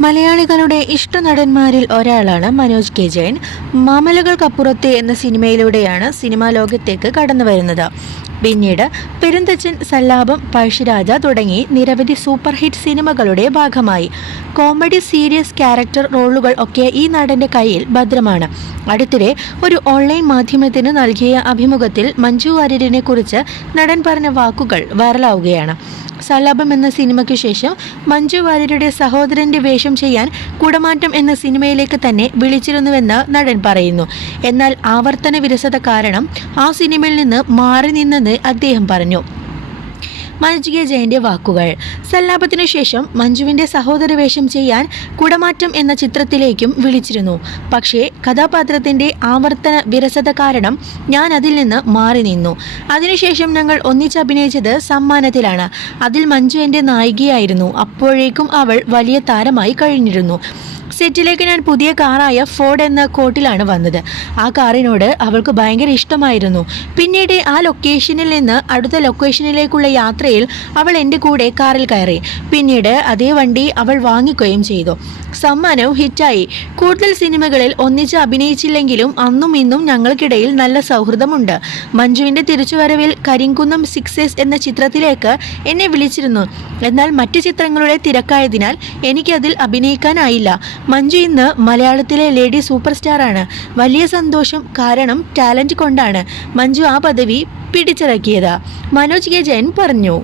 മലയാളികളുടെ ഇഷ്ടനടന്മാരിൽ ഒരാളാണ് മനോജ് കെ ജയൻ. മാമലകൾക്കപ്പുറത്തെ എന്ന സിനിമയിലൂടെയാണ് സിനിമാ ലോകത്തേക്ക് കടന്നു വരുന്നത് പിന്നീട് പെരുന്തച്ചൻ സല്ലാപം പഴശ്ശിരാജ തുടങ്ങി നിരവധി സൂപ്പർ ഹിറ്റ് സിനിമകളുടെ ഭാഗമായി. കോമഡി സീരിയസ് ക്യാരക്ടർ റോളുകൾ ഒക്കെ ഈ നടന്റെ കയ്യിൽ ഭദ്രമാണ്. അടുത്തിടെ ഒരു ഓൺലൈൻ മാധ്യമത്തിന് നൽകിയ അഭിമുഖത്തിൽ മഞ്ജു വാര്യരിനെ കുറിച്ച് നടൻ പറഞ്ഞ വാക്കുകൾ വൈറലാവുകയാണ്. സലാപം എന്ന സിനിമയ്ക്ക് ശേഷം മഞ്ജു വാര്യരുടെ സഹോദരന്റെ വേഷം ചെയ്യാൻ കുടമാറ്റം എന്ന സിനിമയിലേക്ക് തന്നെ വിളിച്ചിരുന്നുവെന്ന് നടൻ പറയുന്നു. എന്നാൽ ആവർത്തന വിരസത കാരണം ആ സിനിമയിൽ നിന്ന് മാറി നിന്നെന്ന് അദ്ദേഹം പറഞ്ഞു. മനോജ് കെ ജയന്റെ വാക്കുകൾ. സല്ലാപത്തിനു ശേഷം മഞ്ജുവിന്റെ സഹോദര വേഷം ചെയ്യാൻ കുടമാറ്റം എന്ന ചിത്രത്തിലേക്കും വിളിച്ചിരുന്നു. പക്ഷേ കഥാപാത്രത്തിന്റെ ആവർത്തന വിരസത കാരണം ഞാൻ അതിൽ നിന്ന് മാറി നിന്നു. അതിനുശേഷം ഞങ്ങൾ ഒന്നിച്ചഭിനയിച്ചത് സമ്മാനത്തിലാണ്. അതിൽ മഞ്ജു എന്റെ നായികയായിരുന്നു. അപ്പോഴേക്കും അവൾ വലിയ താരമായി കഴിഞ്ഞിരുന്നു. സെറ്റിലേക്ക് ഞാൻ പുതിയ കാറായ ഫോർഡ് എന്ന കോട്ടിലാണ് വന്നത്. ആ കാറിനോട് അവൾക്ക് ഭയങ്കര ഇഷ്ടമായിരുന്നു. പിന്നീട് ആ ലൊക്കേഷനിൽ നിന്ന് അടുത്ത ലൊക്കേഷനിലേക്കുള്ള യാത്രയിൽ അവൾ എന്റെ കൂടെ കാറിൽ കയറി. പിന്നീട് അതേ വണ്ടി അവൾ വാങ്ങിക്കുകയും ചെയ്തു. സമ്മാനവും ഹിറ്റായി. കൂടുതൽ സിനിമകളിൽ ഒന്നിച്ച് അഭിനയിച്ചില്ലെങ്കിലും അന്നും ഇന്നും ഞങ്ങൾക്കിടയിൽ നല്ല സൗഹൃദമുണ്ട്. മഞ്ജുവിന്റെ തിരിച്ചുവരവിൽ കരിങ്കുന്നം സിക്സേഴ്സ് എന്ന ചിത്രത്തിലേക്ക് എന്നെ വിളിച്ചിരുന്നു. എന്നാൽ മറ്റ് ചിത്രങ്ങളുടെ തിരക്കായതിനാൽ എനിക്കതിൽ അഭിനയിക്കാനായില്ല. മഞ്ജു ഇന്ന് മലയാളത്തിലെ ലേഡി സൂപ്പർ സ്റ്റാറാണ് വലിയ സന്തോഷം കാരണം ടാലന്റ് കൊണ്ടാണ് മഞ്ജു ആ പദവി പിടിച്ചിറക്കിയത്. മനോജ് കെ ജയൻ പറഞ്ഞു.